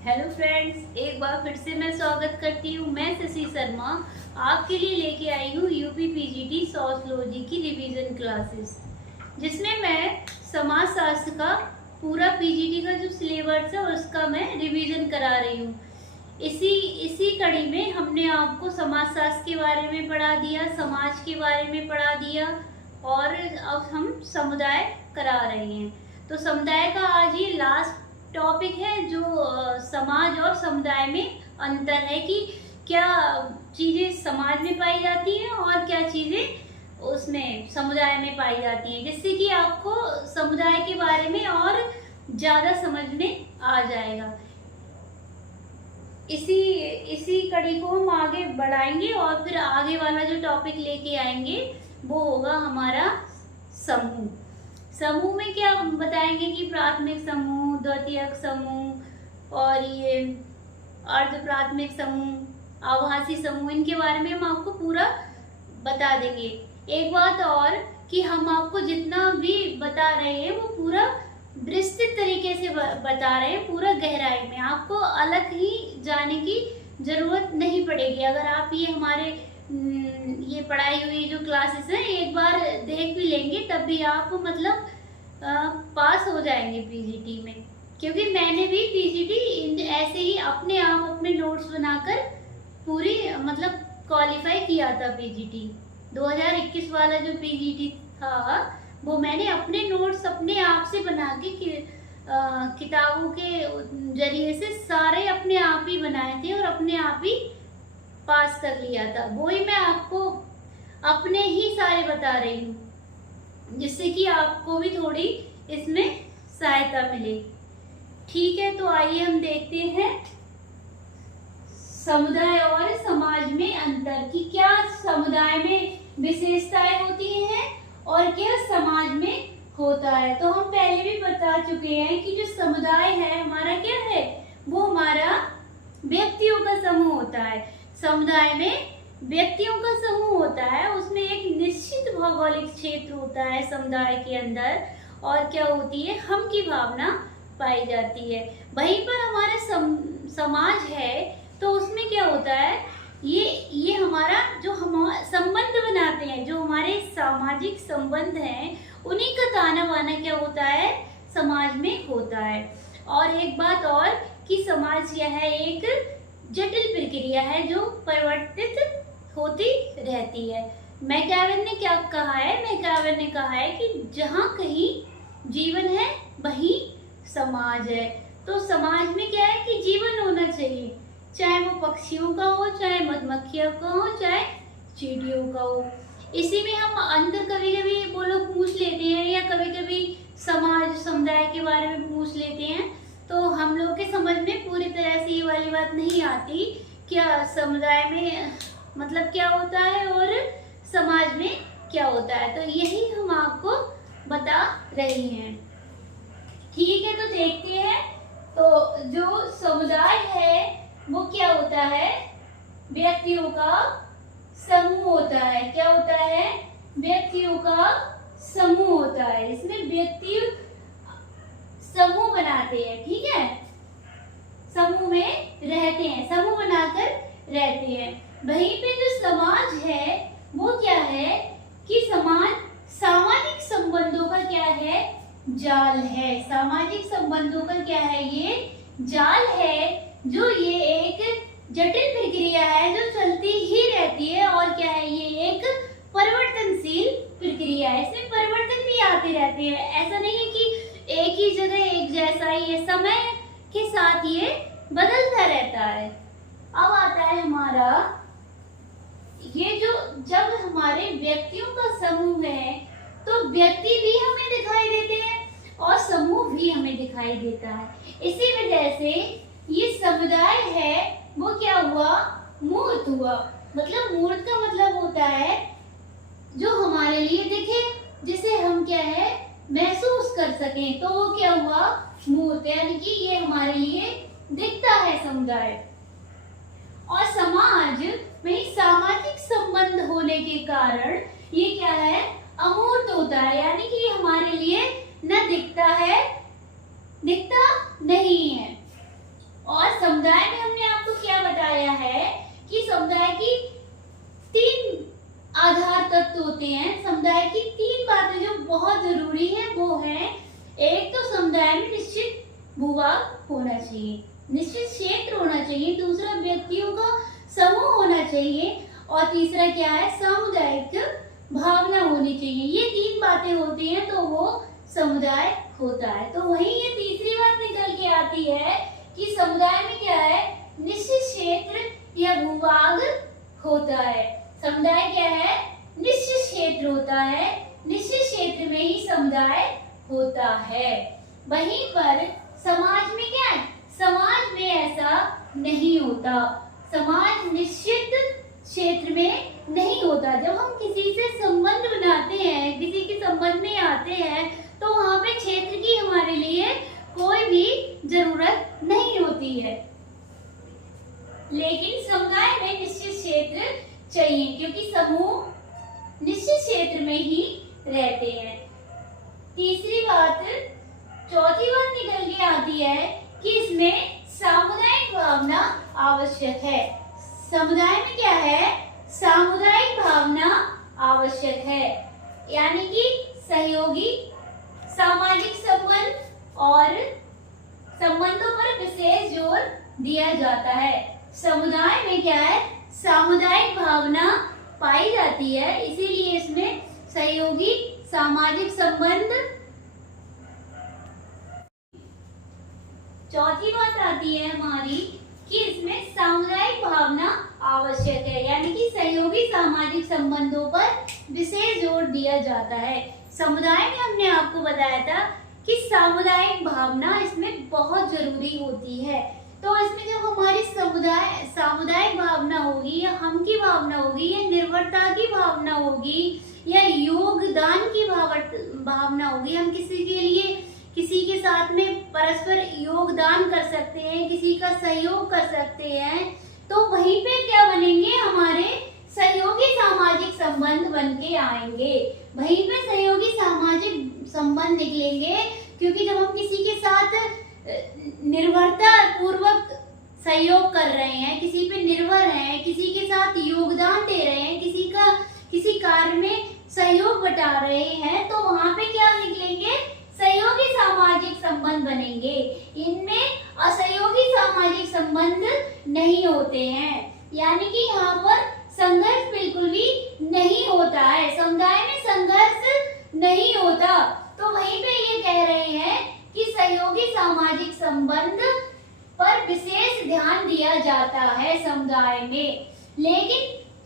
Hello friends, एक बार फिर से मैं स्वागत करती हूँ। मैं शशि शर्मा आपके लिए लेके आई हूँ यूपी पीजीटी सोशियोलॉजी की रिवीजन क्लासेस, जिसमें मैं समाज शास्त्र का पूरा पीजीटी का जो सिलेबस है उसका मैं रिवीजन करा रही हूँ। इसी इसी कड़ी में हमने आपको समाज शास्त्र के बारे में पढ़ा दिया, समाज के बारे में पढ़ा दिया और अब हम समुदाय करा रहे हैं। तो समुदाय का आज ये लास्ट टॉपिक है, जो समाज और समुदाय में अंतर है कि क्या चीज़ें समाज में पाई जाती हैं और क्या चीज़ें उसमें समुदाय में पाई जाती हैं, जिससे कि आपको समुदाय के बारे में और ज़्यादा समझ में आ जाएगा। इसी कड़ी को हम आगे बढ़ाएंगे और फिर आगे वाला जो टॉपिक लेके आएंगे वो होगा हमारा समूह। समूह में क्या बताएंगे कि प्राथमिक समूह, द्वितीयक समूह और ये अर्ध प्राथमिक समूह, आवासी समूह, इनके बारे में हम आपको पूरा बता देंगे। एक बात और कि हम आपको जितना भी बता रहे हैं वो पूरा विस्तृत तरीके से बता रहे हैं, पूरा गहराई में। आपको अलग ही जाने की जरूरत नहीं पड़ेगी। अगर आप ये हमारे ये पढ़ाई हुई जो क्लासेस हैं एक बार देख भी लेंगे तब भी आप मतलब पास हो जाएंगे पीजीटी में, क्योंकि मैंने भी पीजीटी ऐसे ही अपने आप अपने नोट्स बनाकर पूरी मतलब क्वालिफाई किया था। पीजीटी 2021 वाला जो पीजीटी था वो मैंने अपने नोट्स अपने आप से बना के किताबों के जरिए से सारे अपने आप ही बनाए थे और अपने आप ही पास कर लिया था। वही मैं आपको अपने ही सारे बता रही हूँ, जिससे कि आपको भी थोड़ी इसमें सहायता मिले। ठीक है, तो आइए हम देखते हैं समुदाय और समाज में अंतर कि क्या समुदाय में विशेषताएं होती हैं और क्या समाज में होता है। तो हम पहले भी बता चुके हैं कि जो समुदाय है हमारा क्या है, वो हमारा व्यक्तियों का समूह होता है। समुदाय में व्यक्तियों का समूह होता है, उसमें एक निश्चित भौगोलिक क्षेत्र होता है समुदाय के अंदर, और क्या होती है, हम की भावना पाई जाती है। वहीं पर हमारा समाज है तो उसमें क्या होता है, ये हमारा जो हम संबंध बनाते हैं, जो हमारे सामाजिक संबंध हैं, उन्हीं का ताना बाना क्या होता है, समाज में होता है। और एक बात और कि समाज क्या है, एक जटिल प्रक्रिया है जो परिवर्तित होती रहती है। मैकावेन ने क्या कहा है, मैकावेन ने कहा है कि जहाँ कहीं जीवन है वहीं समाज है। तो समाज में क्या है कि जीवन होना चाहिए, चाहे वो पक्षियों का हो, चाहे मधुमक्खियों का हो, चाहे चींटियों का हो। इसी में हम अंतर कभी कभी वो लोग पूछ लेते हैं, या कभी कभी समाज समुदाय के बारे में पूछ लेते हैं, तो हम लोग के समझ में पूरी तरह से ये वाली बात नहीं आती क्या समुदाय में मतलब क्या होता है और समाज में क्या होता है। तो यही हम आपको बता रही हैं। ठीक है, तो देखते हैं। तो जो समुदाय है वो क्या होता है, व्यक्तियों का समूह होता है। क्या होता है, व्यक्तियों का समूह होता है। इसमें व्यक्ति समूह बनाते हैं, ठीक है, समूह में रहते हैं, समूह बनाकर रहते हैं। वहीं पे जो समाज है वो क्या है कि समाज सामाजिक संबंधों का क्या है, जाल है। सामाजिक संबंधों का क्या है, ये जाल है, जो ये एक जटिल प्रक्रिया है जो चलती ही रहती है। और क्या है, ये एक परिवर्तनशील प्रक्रिया है, इसमें परिवर्तन भी आते रहते हैं। ऐसा नहीं है कि एक ही जगह एक जैसा ही है, समय के साथ ये बदलता रहता है। अब आता है हमारा ये जो जब हमारे व्यक्तियों का समूह है तो व्यक्ति भी हमें दिखाई देते हैं और समूह भी हमें दिखाई देता है। इसी वजह से ये समुदाय है वो क्या हुआ, मूर्त हुआ। मतलब मूर्त का मतलब होता है जो हमारे लिए दिखे, जिसे हम क्या है महसूस कर सकें, तो वो क्या हुआ, मूर्त, यानी कि ये हमारे लिए दिखता है समुदाय। और समाज में सामाजिक संबंध होने के कारण ये क्या है, अमूर्त होता है, यानी कि ये हमारे लिए न दिखता है, दिखता नहीं है। और समुदाय में निश्चित भूभाग होना चाहिए, निश्चित क्षेत्र होना चाहिए, दूसरा व्यक्तियों का समूह होना चाहिए, और तीसरा क्या है, सामुदायिक भावना होनी चाहिए। ये 3 बातें होती हैं तो वो समुदाय होता है। तो वही ये तीसरी बात निकल के आती है कि समुदाय में क्या है, निश्चित क्षेत्र या भूभाग होता है। समुदाय क्या है, निश्चित क्षेत्र होता है, निश्चित क्षेत्र में ही समुदाय होता है। वहीं पर समाज में क्या है, समाज में ऐसा नहीं होता। समाज निश्चित क्षेत्र में नहीं होता। जब हम किसी से संबंध बनाते हैं, किसी के संबंध में आते हैं, तो वहां पे क्षेत्र की हमारे लिए कोई भी जरूरत नहीं होती है। लेकिन समुदाय में निश्चित क्षेत्र चाहिए, क्योंकि समूह निश्चित क्षेत्र में ही रहते हैं। तीसरी बात, चौथी बात निकल के आती है कि इसमें सामुदायिक भावना आवश्यक है। समुदाय में क्या है, सामुदायिक भावना आवश्यक है, यानी कि सहयोगी सामाजिक संबंध और संबंधों पर विशेष जोर दिया जाता है। समुदाय में क्या है, सामुदायिक भावना पाई जाती है, इसीलिए इसमें सहयोगी सामाजिक संबंध। चौथी बात आती है हमारी कि इसमें सामुदायिक भावना आवश्यक है, यानी कि सहयोगी सामाजिक संबंधों पर विशेष जोर दिया जाता है। समुदाय में हमने आपको बताया था कि सामुदायिक भावना इसमें बहुत जरूरी होती है। तो इसमें जब हमारी सामुदायिक भावना होगी, या हम की भावना होगी, या निर्भरता की भावना होगी, या योगदान की भावना होगी, हम किसी के लिए किसी के साथ में परस्पर योगदान कर सकते हैं, किसी का सहयोग कर सकते हैं, तो वहीं पे क्या बनेंगे, हमारे सहयोगी सामाजिक संबंध बन के आएंगे। वहीं पे सहयोगी सामाजिक संबंध निकलेंगे, क्योंकि जब हम किसी के साथ निर्भरता पूर्वक सहयोग कर रहे हैं, किसी पे निर्भर हैं, किसी के साथ योगदान दे रहे हैं, किसी कार्य में सहयोग बटा रहे हैं, तो वहां पे क्या निकलेंगे, सहयोगी सामाजिक संबंध बनेंगे। इनमें असहयोगी सामाजिक संबंध नहीं होते हैं, यानी कि यहाँ पर संघर्ष बिल्कुल भी नहीं होता है, समुदाय में संघर्ष नहीं होता। तो वहीं पे ये कह रहे हैं कि सहयोगी सामाजिक संबंध पर विशेष ध्यान दिया जाता है समुदाय में। लेकिन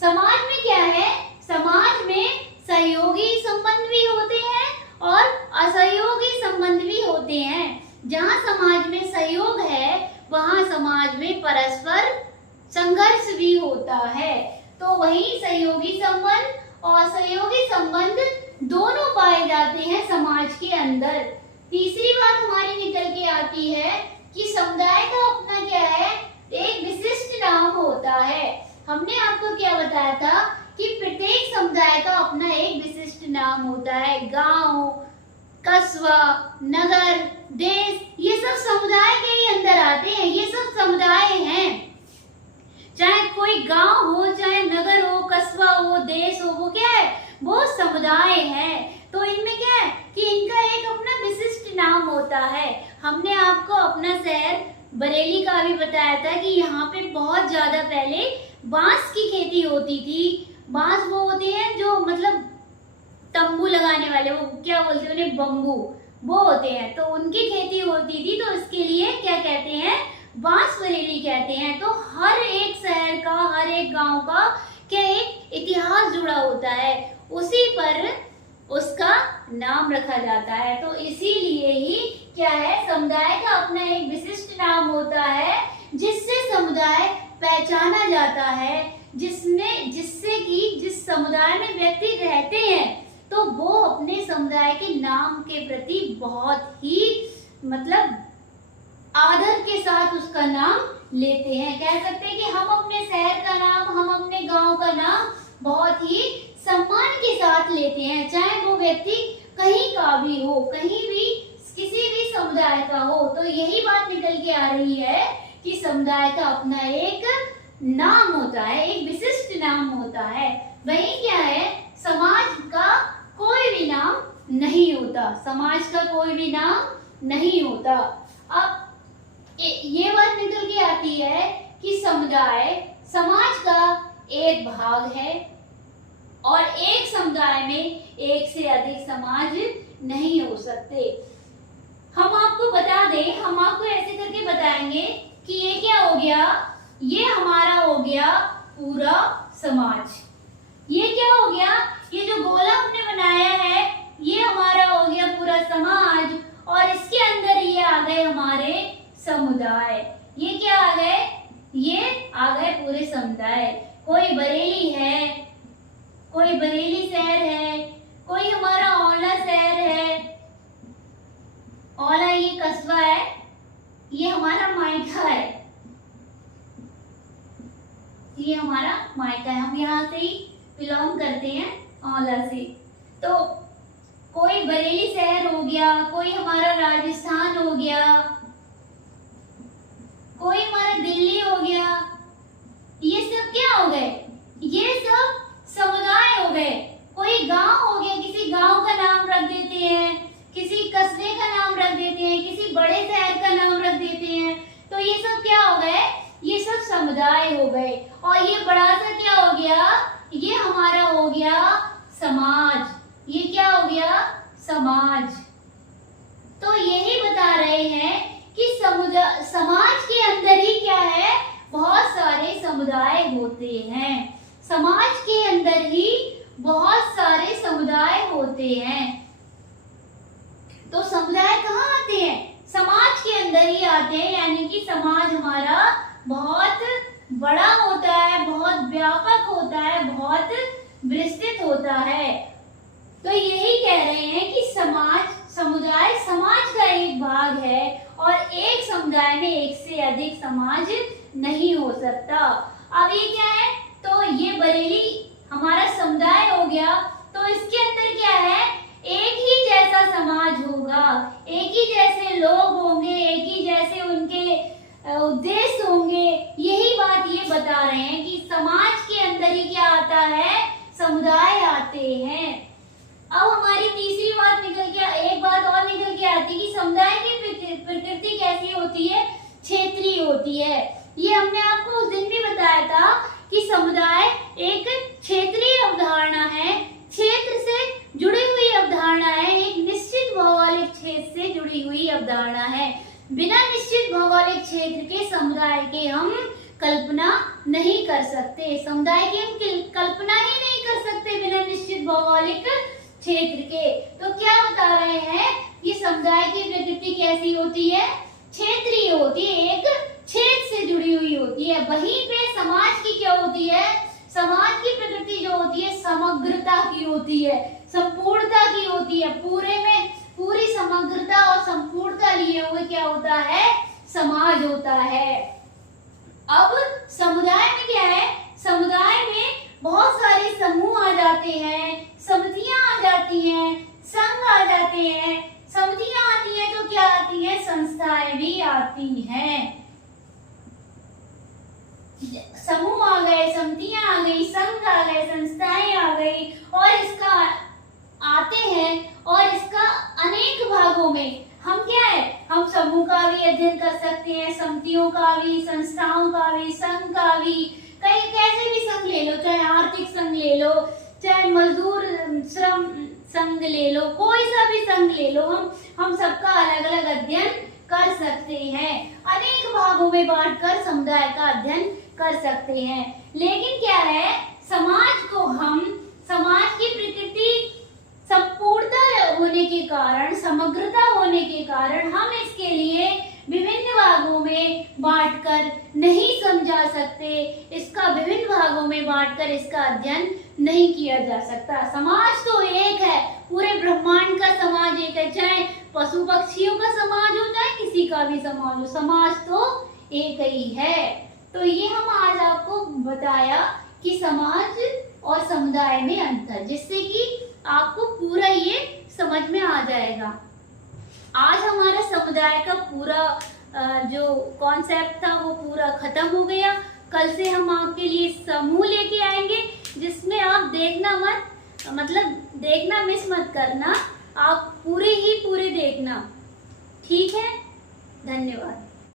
समाज में क्या है, समाज में सहयोगी संबंध भी होते हैं और असहयोगी संबंध भी होते हैं। जहाँ समाज में सहयोग है, वहाँ समाज में परस्पर संघर्ष भी होता है। तो वही सहयोगी संबंध और असहयोगी संबंध दोनों पाए जाते हैं समाज के अंदर। तीसरी बात हमारी निकल के आती है कि समुदाय का अपना क्या है, एक विशिष्ट नाम होता है। हमने आपको क्या बताया था कि प्रत्येक समुदाय का अपना एक विशिष्ट नाम होता है। गांव, कस्बा, नगर, देश, ये सब समुदाय के ही अंदर आते हैं, ये सब समुदाय हैं। चाहे कोई गांव हो, चाहे नगर हो, कस्बा हो, देश हो, वो क्या है, वो समुदाय है। तो इनमें क्या है कि इनका एक अपना विशिष्ट नाम होता है। हमने आपको अपना शहर बरेली का भी बताया था कि यहाँ पे बहुत ज्यादा पहले बांस की खेती होती थी। बांस वो होते हैं जो मतलब तंबू लगाने वाले, वो क्या बोलते हैं उन्हें, बम्बू, वो होते हैं। तो उनकी खेती होती थी, तो इसके लिए क्या कहते हैं, बांस बरेली कहते हैं। तो हर एक शहर का, हर एक गांव का क्या एक इतिहास जुड़ा होता है, उसी पर उसका नाम रखा जाता है। तो इसीलिए ही क्या है, समुदाय का अपना एक विशिष्ट नाम होता है, जिससे समुदाय पहचाना जाता है, जिससे कि जिस समुदाय में व्यक्ति रहते हैं, तो वो अपने समुदाय के नाम के प्रति बहुत ही मतलब आदर के साथ उसका नाम लेते हैं। कह सकते हैं कि हम अपने शहर का नाम, हम अपने गांव का नाम बहुत ही सम्मान के साथ लेते हैं, चाहे वो व्यक्ति कहीं का भी हो, कहीं भी किसी भी समुदाय का हो। तो यही बात निकल के आ रही है कि समुदाय का अपना एक नाम होता है, एक विशिष्ट नाम होता है। वही क्या है, समाज का कोई भी नाम नहीं होता, समाज का कोई भी नाम नहीं होता। अब ये बात निकल के आती है कि समुदाय समाज का एक भाग है और एक समुदाय में एक से अधिक समाज नहीं हो सकते। हम आपको बता दें, हम आपको ऐसे करके बताएंगे कि ये क्या हो गया, ये हमारा हो गया पूरा समाज। ये क्या हो गया, ये जो गोला हमने बनाया है ये हमारा हो गया पूरा समाज और इसके अंदर ये आ गए हमारे समुदाय। ये क्या आ गए, ये आ गए पूरे समुदाय। कोई बरेली है, कोई बरेली शहर है, कोई हमारा औला शहर है, औला ये कस्बा है, ये हमारा मायका है, ये हमारा मायका है, हम यहाँ से ही बिलोंग करते हैं, औला से। तो कोई बरेली शहर हो गया, कोई हमारा राजस्थान हो गया, कोई हमारा दिल्ली हो गया, ये सब क्या हो गए, ये सब समुदाय हो गए। कोई गांव हो गया, किसी गांव का नाम रख देते हैं, किसी कस्बे का नाम रख देते हैं, किसी बड़े शहर का नाम रख देते हैं, तो ये सब क्या हो गए, ये सब समुदाय हो गए। और ये बड़ा सा क्या हो गया, ये हमारा हो गया समाज। ये क्या हो गया, समाज। तो यही बता रहे हैं कि समाज के अंदर ही क्या है, बहुत सारे समुदाय होते हैं। समाज के अंदर ही बहुत सारे समुदाय होते हैं। तो समुदाय कहाँ आते हैं, समाज के अंदर ही आते हैं, यानी कि समाज हमारा बहुत बड़ा होता है, बहुत व्यापक होता है, बहुत विस्तृत होता है। तो यही कह रहे हैं कि समुदाय समाज का एक भाग है और एक समुदाय में एक से अधिक समाज नहीं हो सकता। अब ये क्या है, तो ये बरेली हमारा समुदाय हो गया, तो इसके अंदर क्या है, एक ही जैसा समाज होगा, एक ही जैसे लोग होंगे, एक ही जैसे उनके उद्देश्य होंगे। यही बात ये बता रहे हैं कि समाज के अंदर ही क्या आता है, समुदाय आते हैं। अब हमारी तीसरी बात निकल के, एक बात और निकल के आती है कि समुदाय की प्रकृति कैसी होती है, क्षेत्रीय होती है। ये हमने आपको उस दिन भी बताया था कि समुदाय एक क्षेत्रीय अवधारणा है, क्षेत्र से जुड़ी हुई अवधारणा है, एक निश्चित भौगोलिक क्षेत्र से जुड़ी हुई अवधारणा है। बिना निश्चित भौगोलिक क्षेत्र के समुदाय के हम कल्पना नहीं कर सकते, समुदाय की हम कल्पना ही नहीं कर सकते बिना निश्चित भौगोलिक क्षेत्र के। तो क्या बता रहे हैं, ये समुदाय की प्रकृति कैसी होती है, क्षेत्रीय होती है, एक क्षेत्र से जुड़ी हुई होती है। वहीं पे समाज की क्या होती है, समाज की प्रकृति जो होती है समग्रता की होती है, संपूर्णता की होती है। पूरे में पूरी समग्रता और संपूर्णता लिए हुए क्या होता है, समाज होता है। अब समुदाय में क्या है, समुदाय में बहुत सारे समूह आ जाते हैं, समितियां आ जाती हैं, संघ आ जाते हैं। समितियां आती हैं तो क्या आती हैं, संस्थाएं भी आती हैं। समूह आ गए, समितियां आ गई, संघ आ गए, संस्थाएं आ गई और इसका आते हैं और इसका अनेक भागों में हम क्या है, हम समूह का भी अध्ययन कर सकते हैं, समितियों का भी, संस्थाओं का भी, संघ का भी। कई कैसे भी संघ ले लो, चाहे आर्थिक संघ ले लो, चाहे मजदूर श्रम संघ ले लो, कोई सा भी संघ ले लो, हम सबका अलग अलग अध्ययन कर सकते हैं। अनेक भागों में बांटकर समुदाय का अध्ययन कर सकते हैं। लेकिन क्या है, समाज को हम, समाज की प्रकृति संपूर्णता होने के कारण, समग्रता होने के कारण हम इसके लिए विभिन्न भागों में बांटकर नहीं समझा सकते, इसका विभिन्न भागों में बांटकर इसका अध्ययन नहीं किया जा सकता। समाज तो एक है, पूरे ब्रह्मांड का समाज एक है, चाहे पशु पक्षियों का समाज हो, चाहे किसी का भी समाज हो, समाज तो एक ही है। तो ये हम आज आपको बताया कि समाज और समुदाय में अंतर, जिससे कि आपको पूरा ये समझ में आ जाएगा। आज हमारा समुदाय का पूरा जो कॉन्सेप्ट था वो पूरा खत्म हो गया। कल से हम आपके लिए समूह लेके आएंगे, जिसमें आप देखना मत, मतलब देखना मिस मत करना, आप पूरे देखना। ठीक है, धन्यवाद।